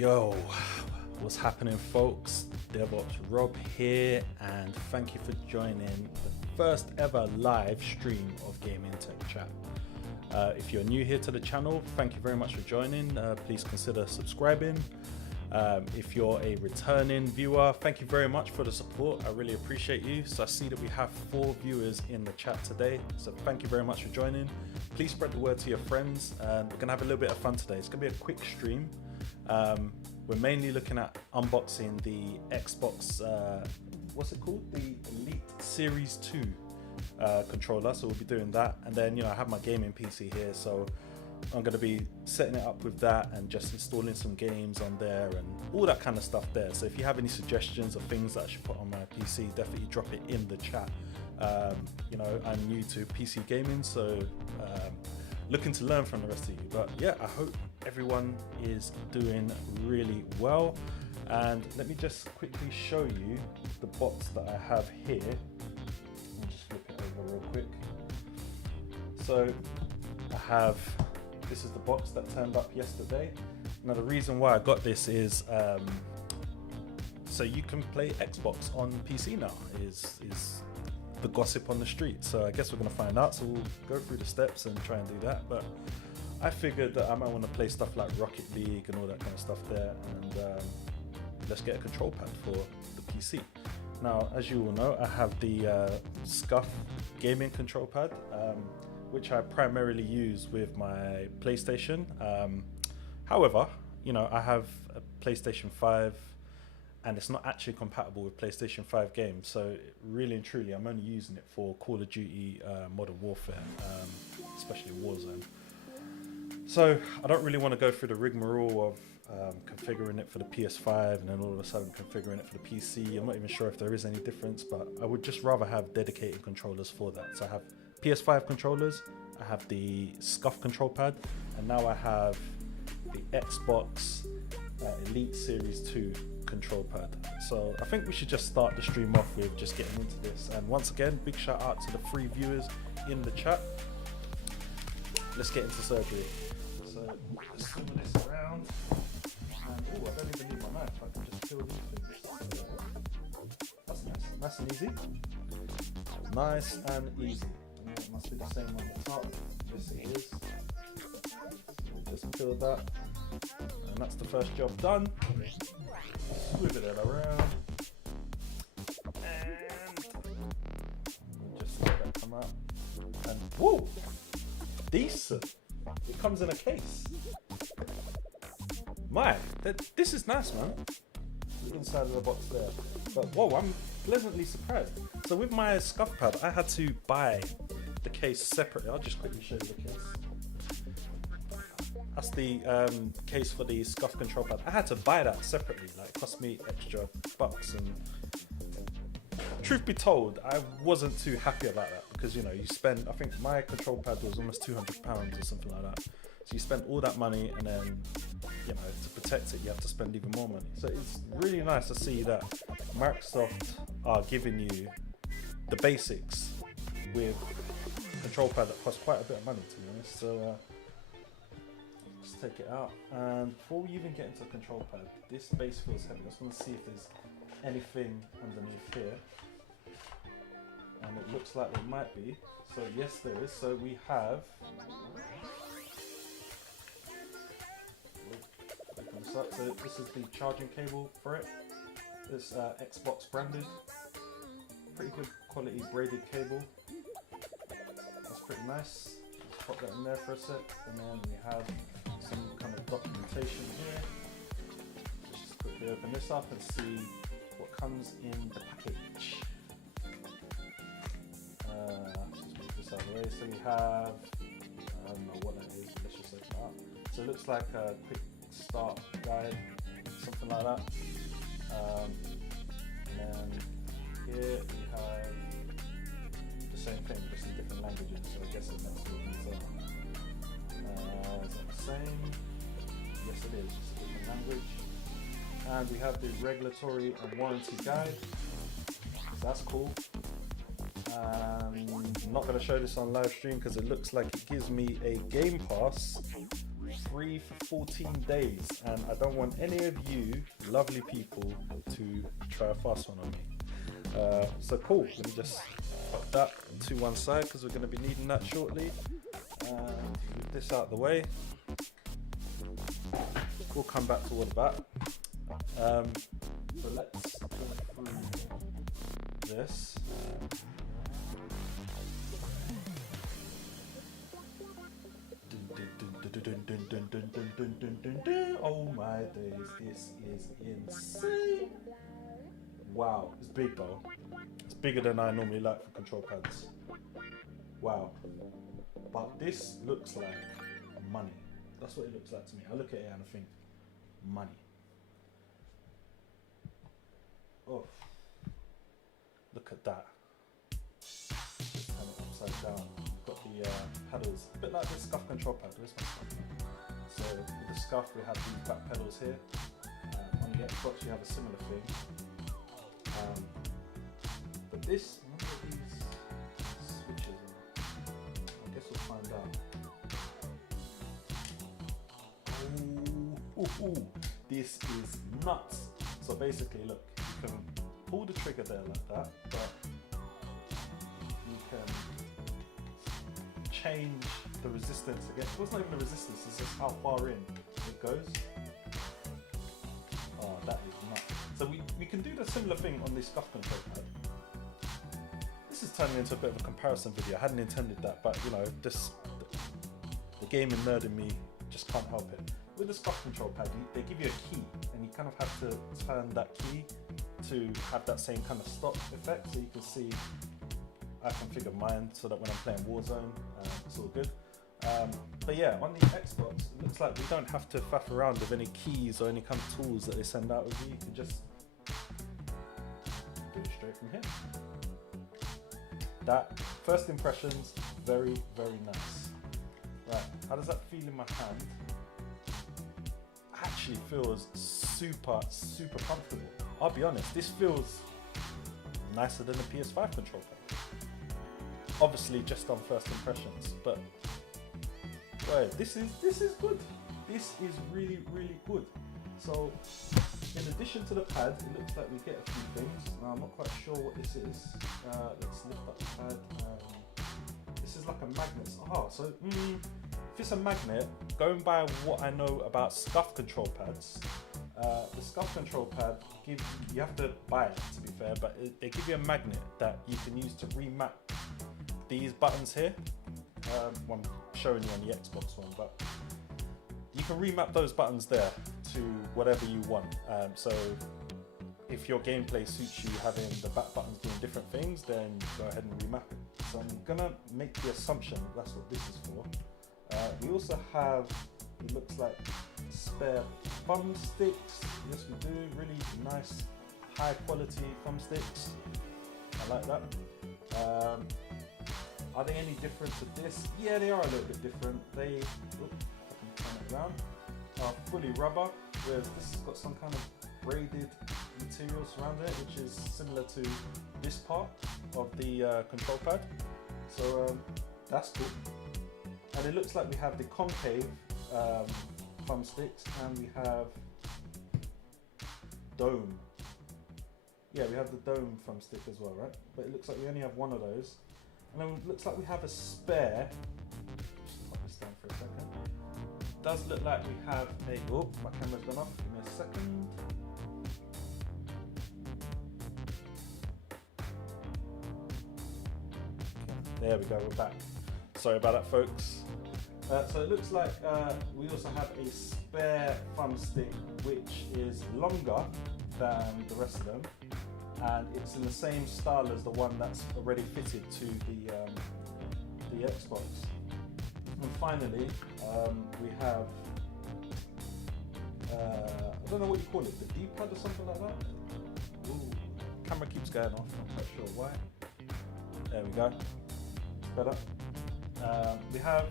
Yo, what's happening, folks? DevOps Rob here, and thank you for joining the first ever live stream of Gaming Tech Chat. If you're new here to the channel, thank you very much for joining. Please consider subscribing. If you're a returning viewer, thank you very much for the support. I really appreciate you. So I see that we have 4 viewers in the chat today. So thank you very much for joining. Please spread the word to your friends. We're gonna have a little bit of fun today. It's gonna be a quick stream. We're mainly looking at unboxing the Xbox, what's it called? The Elite Series 2 controller. So we'll be doing that. And then, I have my gaming PC here. So I'm going to be setting it up with that and just installing some games on there and all that kind of stuff there. So if you have any suggestions or things that I should put on my PC, definitely drop it in the chat. I'm new to PC gaming, so looking to learn from the rest of you. But yeah, I hope everyone is doing really well. And let me just quickly show you the box that I have here. I'll just flip it over real quick. So I have, this is the box that turned up yesterday. Now the reason why I got this is so you can play Xbox on PC now, is the gossip on the street. So I guess we're gonna find out. So we'll go through the steps and try and do that. But I figured that I might want to play stuff like Rocket League and all that kind of stuff there. And let's get a control pad for the PC. Now, as you all know, I have the Scuff gaming control pad, which I primarily use with my PlayStation. However, I have a PlayStation 5 and it's not actually compatible with PlayStation 5 games. So really and truly, I'm only using it for Call of Duty Modern Warfare, especially Warzone. So I don't really want to go through the rigmarole of configuring it for the PS5 and then all of a sudden configuring it for the PC. I'm not even sure if there is any difference, but I would just rather have dedicated controllers for that. So I have PS5 controllers, I have the Scuff control pad, and now I have the Xbox Elite Series 2 control pad. So I think we should just start the stream off with just getting into this. And once again, big shout out to the 3 viewers in the chat. Let's get into surgery. So let's swing this around. And I don't even need my knife, I can just peel these things. That's nice and easy. Nice and easy. It must be the same on the top. Yes, it is. Just peel that. And that's the first job done. Swivel it around. And just let that come out. And whoa! Decent. It comes in a case. This is nice, man. The inside of the box there. But whoa, I'm pleasantly surprised. So with my Scuff pad, I had to buy the case separately. I'll just quickly show you the case. That's the case for the Scuff control pad. I had to buy that separately. Like, it cost me extra bucks. And truth be told, I wasn't too happy about that because you spend. I think my control pad was almost £200 or something like that. So you spend all that money, and then to protect it, you have to spend even more money. So it's really nice to see that Microsoft are giving you the basics with a control pad that costs quite a bit of money, to be honest. So let's take it out. And before we even get into the control pad, this base feels heavy. I just want to see if there's anything underneath here. And it looks like there might be. So yes, there is. So we have. So this is the charging cable for it. It's Xbox branded. Pretty good quality braided cable. That's pretty nice. Let's pop that in there for a sec. And then we have some kind of documentation here. Let's just quickly open this up and see what comes in the package. Just put this out of the way. So we have, I don't know what that is. Let's just open it up. So it looks like a quick start guide, something like that. And then here we have the same thing, just in different languages. So I guess it makes it easier. Is that the same? Yes, it is. Just a different language. And we have the regulatory and warranty guide. So that's cool. I'm not going to show this on live stream because it looks like it gives me a Game Pass free for 14 days, and I don't want any of you lovely people to try a fast one on me. So cool, let me just put that to one side because we're going to be needing that shortly. Move this out of the way. We'll come back to all of that. So let's go through this. Oh my days, this is insane. Wow, it's big though. It's bigger than I normally like for control pads. Wow. But this looks like money. That's what it looks like to me. I look at it and I think, money. Oh, look at that. Just turn it upside down. Got the pedals, a bit like the scuff control pad. This one's so with the scuff we have these back pedals here. On the Xbox you have a similar thing. But this, remember these switches? I guess we'll find out. Ooh, this is nuts. So basically, look, you can pull the trigger there like that, but you can change the resistance again. Well, it's not even the resistance, it's just how far in it goes. Oh, that is nuts. So we can do the similar thing on the scuff control pad. This is turning into a bit of a comparison video. I hadn't intended that, but you know, just the gaming nerd in me just can't help it. With the scuff control pad, they give you a key, and you kind of have to turn that key to have that same kind of stop effect. So you can see, I configure mine so that when I'm playing Warzone, it's all good. But yeah, on the Xbox, it looks like we don't have to faff around with any keys or any kind of tools that they send out with you. You can just do it straight from here. That, first impressions, very, very nice. Right, how does that feel in my hand? Actually feels super, super comfortable. I'll be honest, this feels nicer than the PS5 control pad. Obviously just on first impressions, but boy, this is good. This is really, really good. So in addition to the pad, it looks like we get a few things. Now I'm not quite sure what this is. Let's lift up the pad. This is like a magnet. Oh, so if it's a magnet, going by what I know about scuff control pads, the scuff control pad, you have to buy it to be fair, but they give you a magnet that you can use to remap these buttons here. Well, I'm showing you on the Xbox one, but you can remap those buttons there to whatever you want. So if your gameplay suits you having the back buttons doing different things, then go ahead and remap it. So I'm gonna make the assumption that's what this is for. We also have, it looks like spare thumb sticks. Yes, we do. Really nice, high quality thumb sticks. I like that. Are they any different to this? Yeah, they are a little bit different. They, I can turn it around, are fully rubber, whereas this has got some kind of braided material surrounding it, which is similar to this part of the control pad. So that's cool. And it looks like we have the concave thumb sticks, and we have dome. Yeah, we have the dome thumb stick as well, right? But it looks like we only have one of those. And then it looks like we have a spare. Just put this down for a second. It does look like we have a. Oh, my camera's gone off. Give me a second. Okay, there we go. We're back. Sorry about that, folks. So it looks like we also have a spare thumb stick, which is longer than the rest of them, and it's in the same style as the one that's already fitted to the Xbox. And finally, we have I don't know what you call it, the D-pad or something like that. Ooh, camera keeps going off. I'm not quite sure why. There we go. Better. We have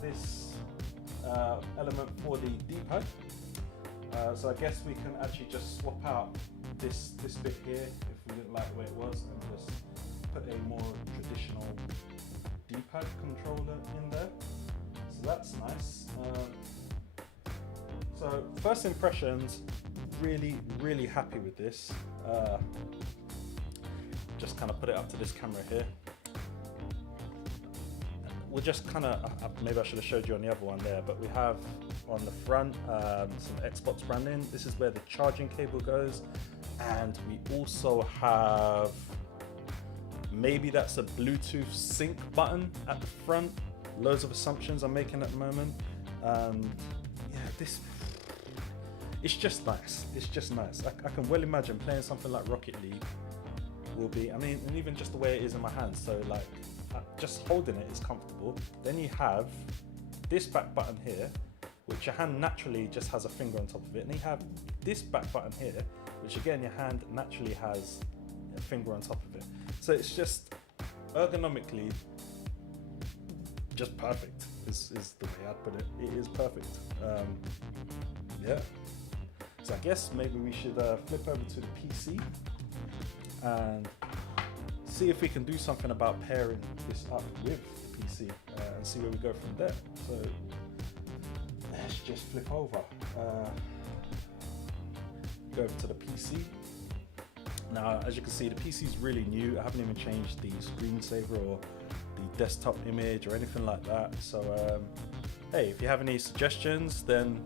this element for the D-pad. So I guess we can actually just swap out this bit here if we didn't like the way it was, and just put a more traditional D-pad controller in there. So that's nice. So first impressions, really happy with this. Just kind of put it up to this camera here. We'll just kind of, maybe I should have showed you on the other one there, but we have on the front some Xbox branding. This is where the charging cable goes. And we also have, maybe that's a Bluetooth sync button at the front. Loads of assumptions I'm making at the moment. Yeah, this, it's just nice. It's just nice. I can well imagine playing something like Rocket League will be, I mean, and even just the way it is in my hands. So like, just holding it is comfortable. Then you have this back button here, which your hand naturally just has a finger on top of it. And you have this back button here, which again, your hand naturally has a finger on top of it. So it's just ergonomically just perfect is the way I'd put it. It is perfect. Yeah. So I guess maybe we should flip over to the PC and see if we can do something about pairing this up with the PC and see where we go from there. So let's just flip over. Go over to the PC. Now, as you can see, the PC is really new. I haven't even changed the screensaver or the desktop image or anything like that. So hey, if you have any suggestions, then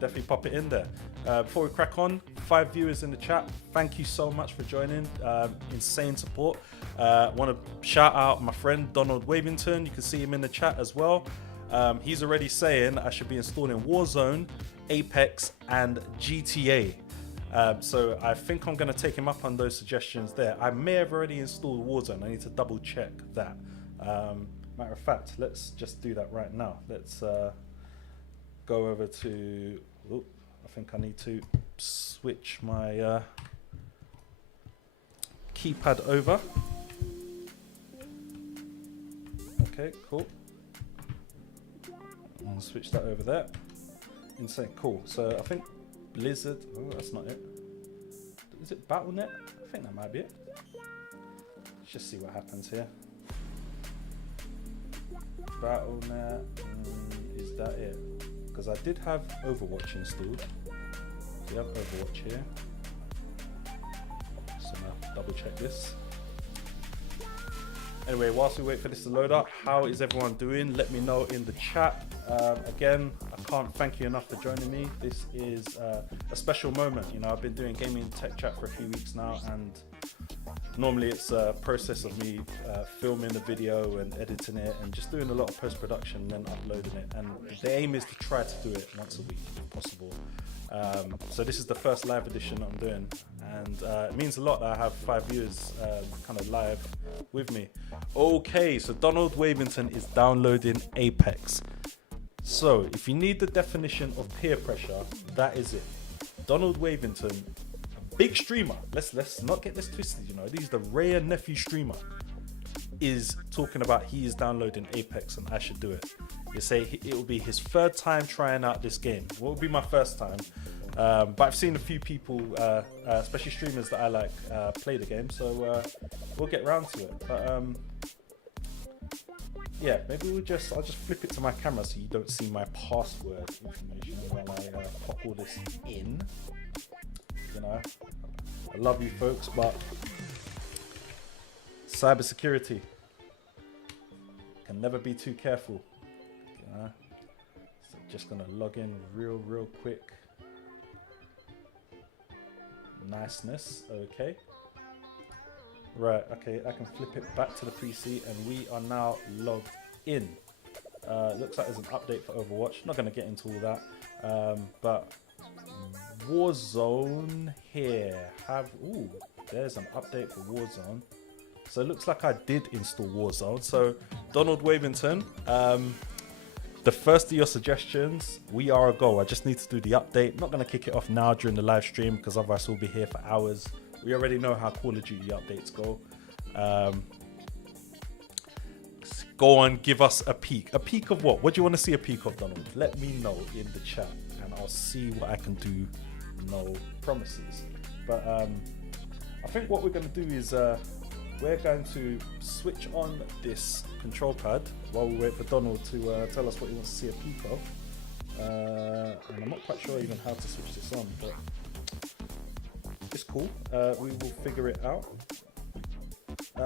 definitely pop it in there. Before we crack on, 5 viewers in the chat. Thank you so much for joining. Insane support. Want to shout out my friend Donald Wavington. You can see him in the chat as well. He's already saying I should be installing Warzone, Apex, and GTA. So I think I'm going to take him up on those suggestions there. I may have already installed Warzone. I need to double check that. Matter of fact, let's just do that right now. Let's go over to... Oh, I think I need to switch my keypad over. Okay, cool. I'll switch that over there. Insane, cool. So I think Blizzard, oh, that's not it. Is it Battle.net? I think that might be it. Let's just see what happens here. Battle.net, is that it? Because I did have Overwatch installed. We have Overwatch here. So now double check this. Anyway, whilst we wait for this to load up, how is everyone doing? Let me know in the chat. Again, I can't thank you enough for joining me. This is a special moment. You know, I've been doing gaming tech chat for a few weeks now, and normally it's a process of me filming the video and editing it and just doing a lot of post-production and then uploading it. And the aim is to try to do it once a week if possible. So this is the first live edition that I'm doing, and it means a lot that I have 5 viewers kind of live with me. Okay, so Donald Wavington is downloading Apex. So if you need the definition of peer pressure, that is it. Donald Wavington, big streamer, let's not get this twisted, you know, he's the rare nephew streamer, is talking about he is downloading Apex and I should do it. You say it will be his 3rd time trying out this game. Well, it will be my 1st time, but I've seen a few people, especially streamers that I like, play the game, so we'll get round to it. But yeah, maybe I'll just flip it to my camera so you don't see my password information when I pop all this in. You know, I love you folks, but cybersecurity can never be too careful. You know, so just gonna log in real quick. Niceness, okay. Right, okay, I can flip it back to the PC and we are now logged in. Looks like there's an update for Overwatch. Not going to get into all that, but Warzone here. Ooh, there's an update for Warzone. So it looks like I did install Warzone. So Donald Wavington, the first of your suggestions, we are a go. I just need to do the update. Not going to kick it off now during the live stream because otherwise we'll be here for hours. We already know how Call of Duty updates go. Go on, give us a peek. A peek of what? What do you want to see a peek of, Donald? Let me know in the chat and I'll see what I can do. No promises. But I think what we're going to do is we're going to switch on this control pad while we wait for Donald to tell us what he wants to see a peek of. and I'm not quite sure even how to switch this on, but it's cool. We will figure it out.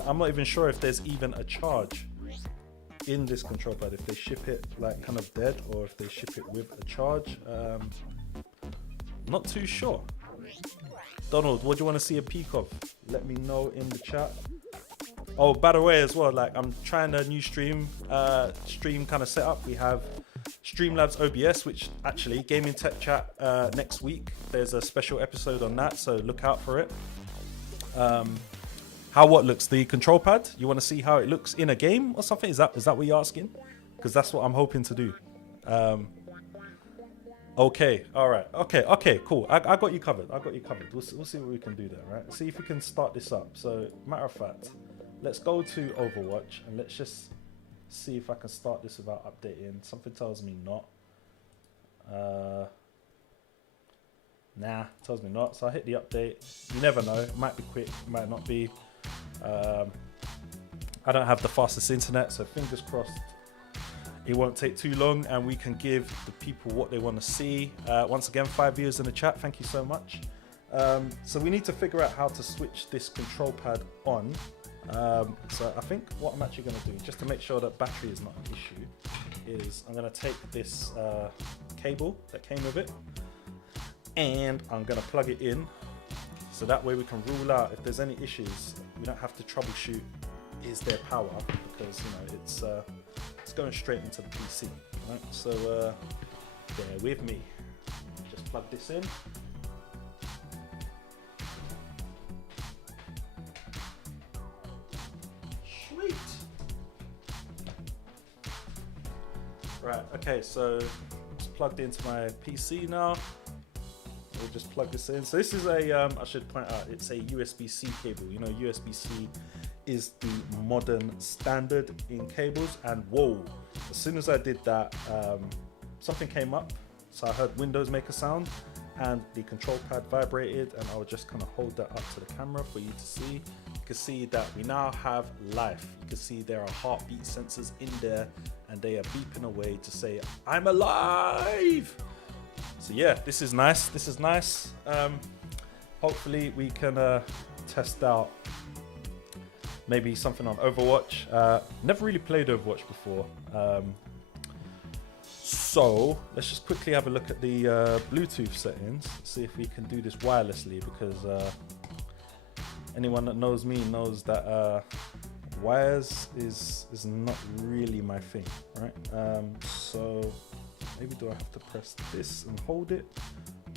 I'm not even sure if there's even a charge in this control pad, if they ship it like kind of dead or if they ship it with a charge. Not too sure. Donald, what do you want to see a peek of? Let me know in the chat. Oh, by the way as well, like I'm trying a new stream kind of setup. We have Streamlabs OBS, which actually Gaming Tech Chat next week. There's a special episode on that, so look out for it. How what looks the control pad? You want to see how it looks in a game or something? Is that what you're asking? Because that's what I'm hoping to do. Okay, all right, okay, cool. I got you covered. We'll see what we can do there, right? See if we can start this up. So, matter of fact, let's go to Overwatch and let's just see if I can start this without updating. Something tells me not. Nah, tells me not. So I hit the update. You never know. It might be quick, might not be. I don't have the fastest internet, so fingers crossed it won't take too long and we can give the people what they want to see. Once again, 5 viewers in the chat, thank you so much. So we need to figure out how to switch this control pad on. So I think what I'm actually going to do, just to make sure that battery is not an issue, is I'm going to take this cable that came with it and I'm going to plug it in, so that way we can rule out if there's any issues. We don't have to troubleshoot is there power, because you know it's going straight into the PC, right? So bear with me. Just plug this in. Sweet. Right. Okay. So it's plugged into my PC now. We'll just plug this in. So this is a, I should point out, it's a USB-C cable. You know, USB-C is the modern standard in cables. And whoa, as soon as I did that, something came up. So I heard Windows make a sound and the control pad vibrated, and I will just kind of hold that up to the camera for you to see. You can see that we now have life. You can see there are heartbeat sensors in there and they are beeping away to say, I'm alive. So yeah, this is nice. Hopefully we can test out maybe something on Overwatch. Never really played Overwatch before. So let's just quickly have a look at the Bluetooth settings, see if we can do this wirelessly, because anyone that knows me knows that wires is not really my thing, right? So maybe do I have to press this and hold it?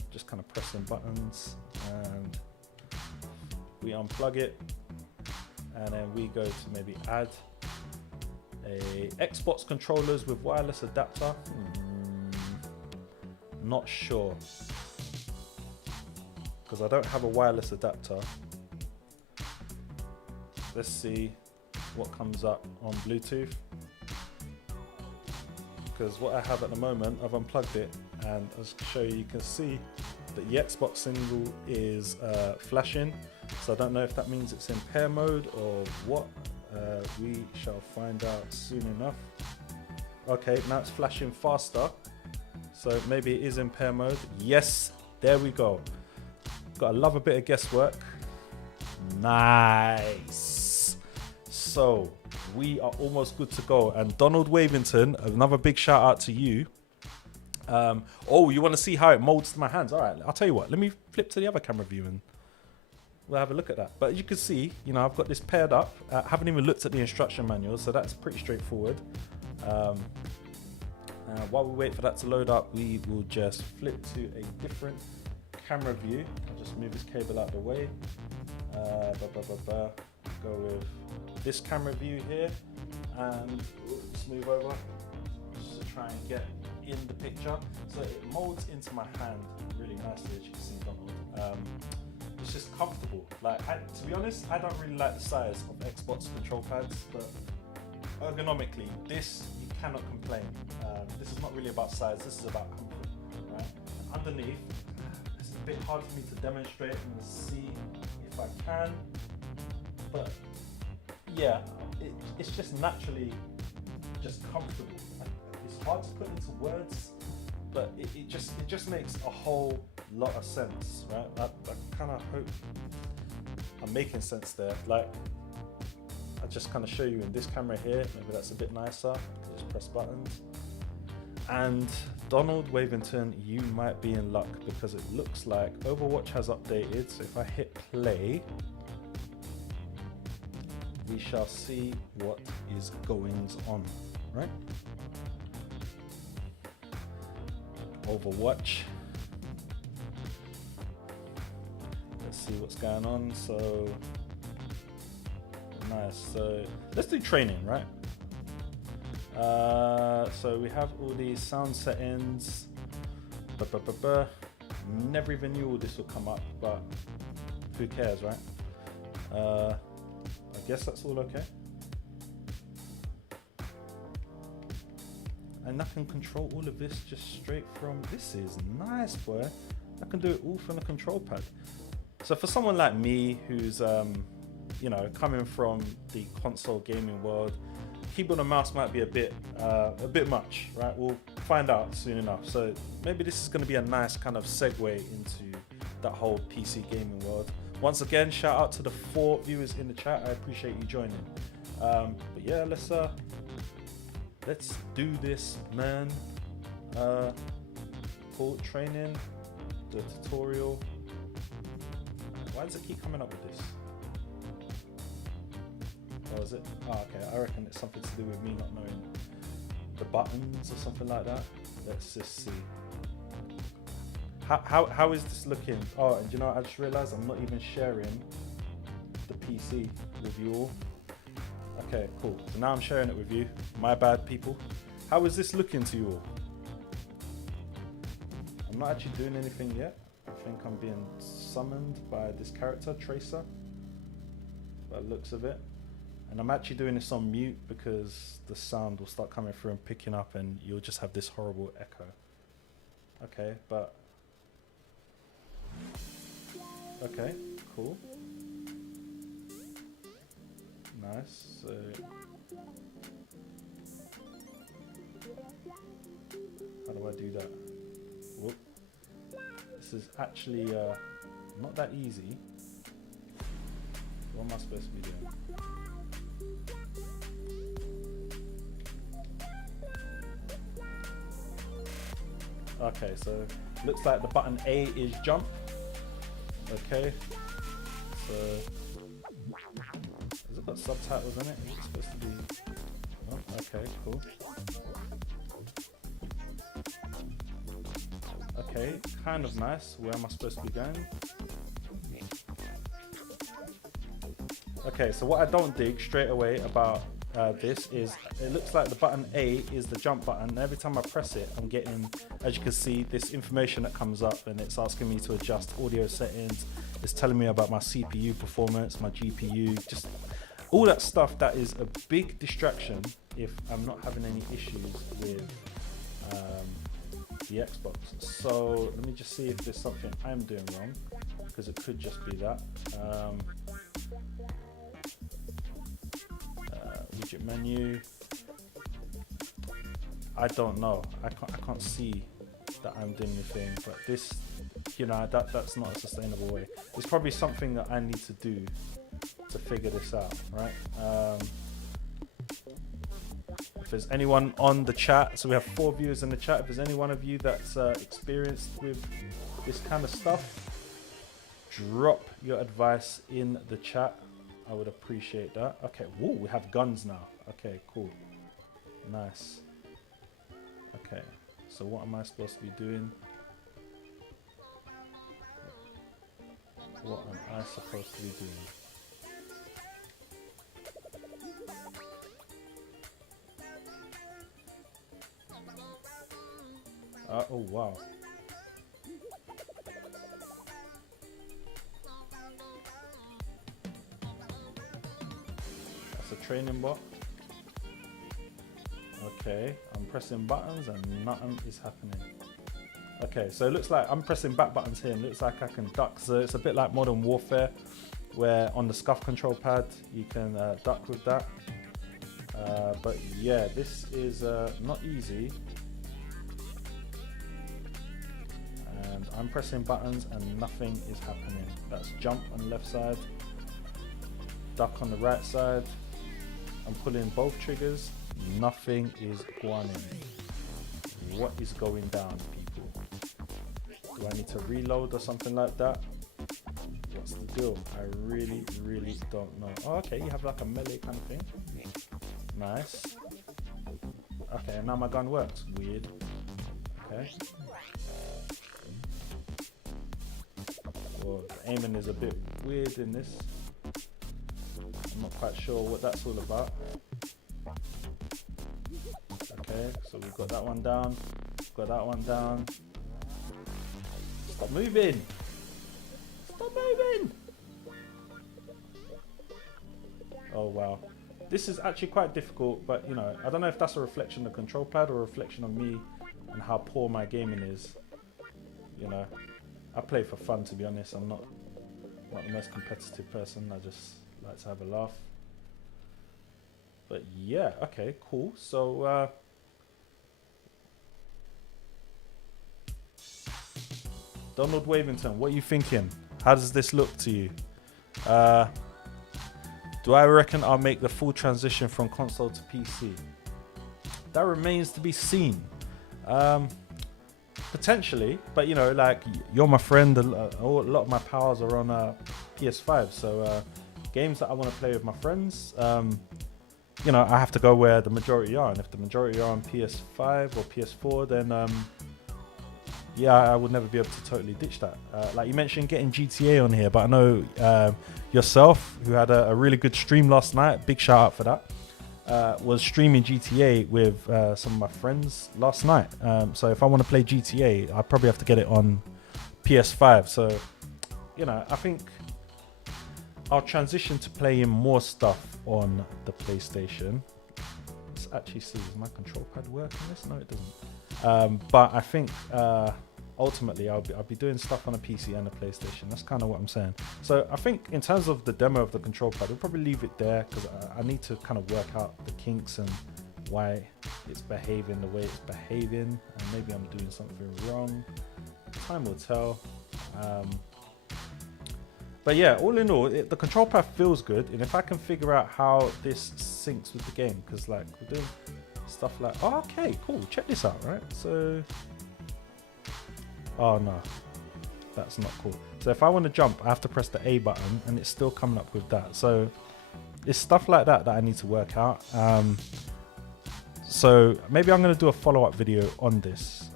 Just kind of pressing buttons, and we unplug it, and then we go to maybe add a Xbox controllers with wireless adapter. Not sure, because I don't have a wireless adapter. Let's see what comes up on Bluetooth, because what I have at the moment, I've unplugged it, and as I show you, you can see that the Xbox symbol is flashing. So I don't know if that means it's in pair mode or what. We shall find out soon enough. Okay, now it's flashing faster, so maybe it is in pair mode. Yes, there we go. Gotta love a bit of guesswork. Nice. So we are almost good to go. And Donald Wavington, another big shout out to you. Oh, you want to see how it molds to my hands? All right, I'll tell you what. Let me flip to the other camera view and we'll have a look at that. But you can see, you know, I've got this paired up. I haven't even looked at the instruction manual, so that's pretty straightforward. While we wait for that to load up, we will just flip to a different camera view. I'll just move this cable out of the way. Go with this camera view here, and let's move over just to try and get in the picture. So it molds into my hand really nicely, as you can see, Donald. It's just comfortable. Like, to be honest, I don't really like the size of Xbox control pads, but ergonomically, this you cannot complain. This is not really about size. This is about comfort, right? And underneath, it's a bit hard for me to demonstrate and see if I can, but yeah, it's just naturally just comfortable. It's hard to put into words, but it just makes a whole lot of sense, right? I kind of hope I'm making sense there. Like, I just kind of show you in this camera here, maybe that's a bit nicer. Just press buttons. And Donald Wavington, you might be in luck, because it looks like Overwatch has updated. So if I hit play, we shall see what is goings on, right? Overwatch. Let's see what's going on. So nice. So let's do training, right? So we have all these sound settings. Never even knew all this would come up, but who cares, right? I guess that's all okay. And I can control all of this just straight from, this is nice, boy. I can do it all from the control pad. So for someone like me who's, you know, coming from the console gaming world, keyboard and mouse might be a bit much, right? We'll find out soon enough. So maybe this is going to be a nice kind of segue into that whole PC gaming world. Once again, shout out to the 4 viewers in the chat. I appreciate you joining. But yeah, let's do this, man. Cool training, the tutorial. Why does it keep coming up with this? Oh, is it? Oh, okay. I reckon it's something to do with me not knowing the buttons or something like that. Let's just see. How is this looking? Oh, and you know, I just realized I'm not even sharing the PC with you all. Okay, cool. So now I'm sharing it with you. My bad, people. How is this looking to you all? I'm not actually doing anything yet. I think I'm being summoned by this character, Tracer, by the looks of it. And I'm actually doing this on mute because the sound will start coming through and picking up, and you'll just have this horrible echo. Okay, but... okay, cool. Nice. So... how do I do that? Whoop. This is actually not that easy. What am I supposed to be doing? Okay, so looks like the button A is jump. Okay, so has it got subtitles in it? Is it supposed to be? Oh, okay, cool. Okay, kind of nice. Where am I supposed to be going? Okay, so what I don't dig straight away about this is, it looks like the button A is the jump button. Every time I press it, I'm getting, as you can see, this information that comes up, and it's asking me to adjust audio settings. It's telling me about my CPU performance, my GPU, just all that stuff that is a big distraction if I'm not having any issues with the Xbox. So let me just see if there's something I'm doing wrong, because it could just be that. Widget menu. I don't know. I can't see that I'm doing anything, but this, you know, that's not a sustainable way. There's probably something that I need to do to figure this out, right? If there's anyone on the chat, so we have 4 viewers in the chat. If there's any one of you that's experienced with this kind of stuff, drop your advice in the chat. I would appreciate that. Okay, whoa, we have guns now. Okay, cool. Nice. Okay, so what am I supposed to be doing? What am I supposed to be doing? Oh, wow. That's a training bot. Okay, I'm pressing buttons and nothing is happening. Okay, so it looks like I'm pressing back buttons here and it looks like I can duck. So it's a bit like Modern Warfare, where on the scuff control pad you can duck with that. But yeah, this is not easy. I'm pressing buttons and nothing is happening. That's jump on the left side, duck on the right side. I'm pulling both triggers, nothing is going in. What is going down, people? Do I need to reload or something like that? What's the deal? I really don't know. Oh, okay, you have like a melee kind of thing. Nice. Okay, and now my gun works. Weird. Okay. Well, the aiming is a bit weird in this. I'm not quite sure what that's all about. Okay, so we've got that one down. Got that one down. Stop moving! Stop moving! Oh wow. This is actually quite difficult, but you know, I don't know if that's a reflection of the control pad or a reflection of me and how poor my gaming is. You know, I play for fun, to be honest. I'm not the most competitive person. I just like to have a laugh. But yeah, okay, cool. So Donald Wavington, what are you thinking? How does this look to you? Do I reckon I'll make the full transition from console to PC? That remains to be seen. Potentially, but you know, like, you're my friend. A lot of my pals are on PS5, so games that I want to play with my friends, you know, I have to go where the majority are, and if the majority are on PS5 or PS4, then yeah, I would never be able to totally ditch that. Like you mentioned getting GTA on here, but I know yourself, who had a really good stream last night, big shout out for that, was streaming GTA with some of my friends last night. So if I want to play GTA, I probably have to get it on PS5. So, you know, I think I'll transition to playing more stuff on the PlayStation. Let's actually see, does my control pad work on this? No, it doesn't. But I think ultimately I'll be doing stuff on a PC and a PlayStation. That's kind of what I'm saying. So I think in terms of the demo of the control pad, we'll probably leave it there, because I need to kind of work out the kinks and why it's behaving the way it's behaving, and maybe I'm doing something wrong. Time will tell. But yeah, all in all, the control pad feels good, and if I can figure out how this syncs with the game, because like we're doing stuff like, oh, okay, cool, check this out, right? So, oh no, that's not cool. So if I want to jump, I have to press the A button, and it's still coming up with that. So it's stuff like that that I need to work out. So maybe I'm going to do a follow-up video on this.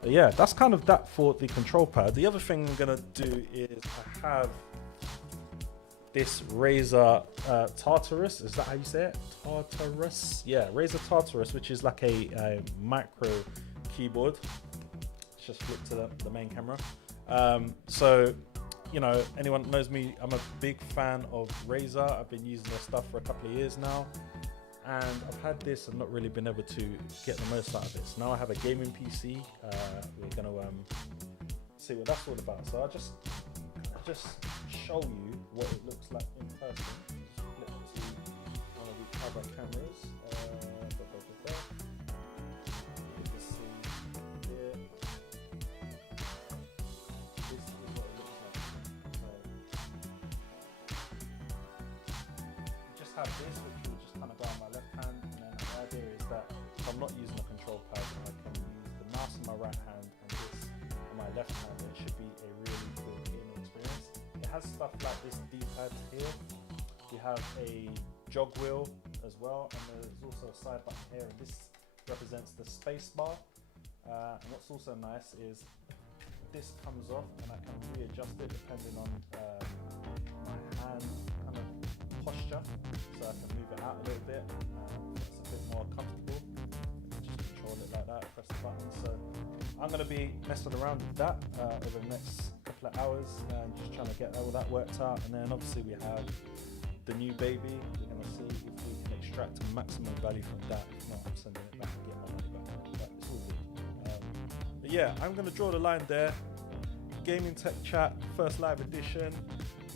But yeah, that's kind of that for the control pad. The other thing I'm going to do is I have this Razer Tartarus. Is that how you say it? Tartarus? Yeah, Razer Tartarus, which is like a micro keyboard. Let's just flip to the main camera. So, you know, anyone that knows me, I'm a big fan of Razer. I've been using their stuff for a couple of years now, and I've had this and not really been able to get the most out of it. So now I have a gaming PC. We're going to see what that's all about. So I'll just show you what it looks like in person. Flip to one of the other cameras. You can see here. This is what it looks like. So you just have this, which will just kind of go on my left hand, and then the idea is that if I'm not using a control pad, I can use the mouse in my right hand and this on my left hand, and it should be a really good gaming experience. It has stuff like this D-pad here. We have a jog wheel as well, and there's also a side button here, and this represents the space bar. And what's also nice is this comes off, and I can readjust it depending on my hand kind of posture, so I can move it out a little bit. It's a bit more comfortable. Just control it like that, press the button. So I'm going to be messing around with that over the next couple of hours, and just trying to get all that worked out. And then obviously we have the new baby. We're going to see if we can extract maximum value from that. If not, I'm sending it back and get my money back. But it's all good. But yeah, I'm going to draw the line there. Gaming Tech Chat, first live edition.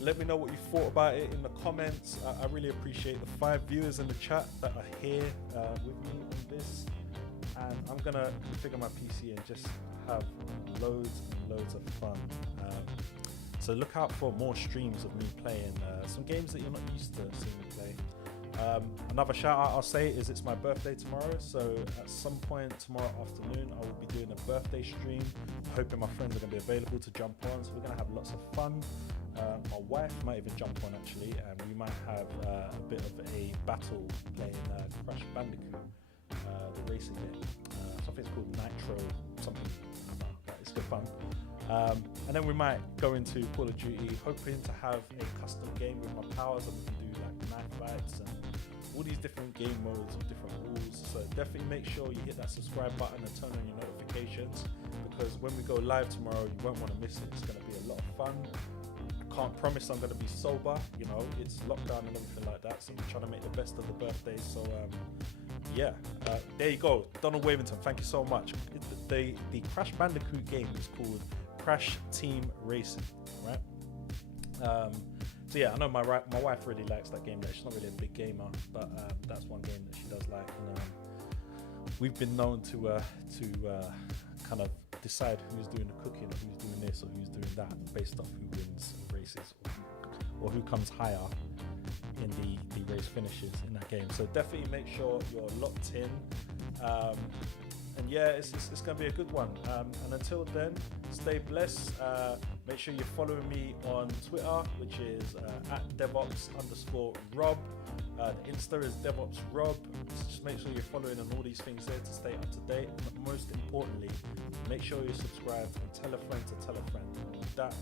Let me know what you thought about it in the comments. I really appreciate the 5 viewers in the chat that are here with me on this. and I'm gonna configure my PC and just have loads and loads of fun. So look out for more streams of me playing some games that you're not used to seeing me play. Another shout out I'll say is it's my birthday tomorrow, so at some point tomorrow afternoon I will be doing a birthday stream. Hoping my friends are going to be available to jump on, so we're going to have lots of fun. My wife might even jump on actually, and we might have a bit of a battle playing Crash Bandicoot, the racing game. Something called Nitro something, but it's good fun. And then we might go into Call of Duty, hoping to have a custom game with my powers, and we can do like knife fights and all these different game modes with different rules. So definitely make sure you hit that subscribe button and turn on your notifications, because when we go live tomorrow, you won't want to miss it. It's going to be a lot of fun. I can't promise I'm going to be sober, you know, it's lockdown and everything like that, so I'm trying to make the best of the birthday. So yeah, there you go, Donald Wavington, thank you so much. The Crash Bandicoot game is called Crash Team Racing, right? So yeah, I know my wife really likes that game. She's not really a big gamer, but that's one game that she does like. And we've been known to kind of decide who's doing the cooking, or who's doing this, or who's doing that, based off who wins races or who comes higher in the race finishes in that game. So definitely make sure you're locked in. And yeah, it's going to be a good one. And until then, stay blessed. Make sure you're following me on Twitter, which is at DevOps_Rob. The Insta is DevOpsRob. Just make sure you're following on all these things there to stay up to date. But most importantly, make sure you're subscribed and tell a friend to tell a friend. That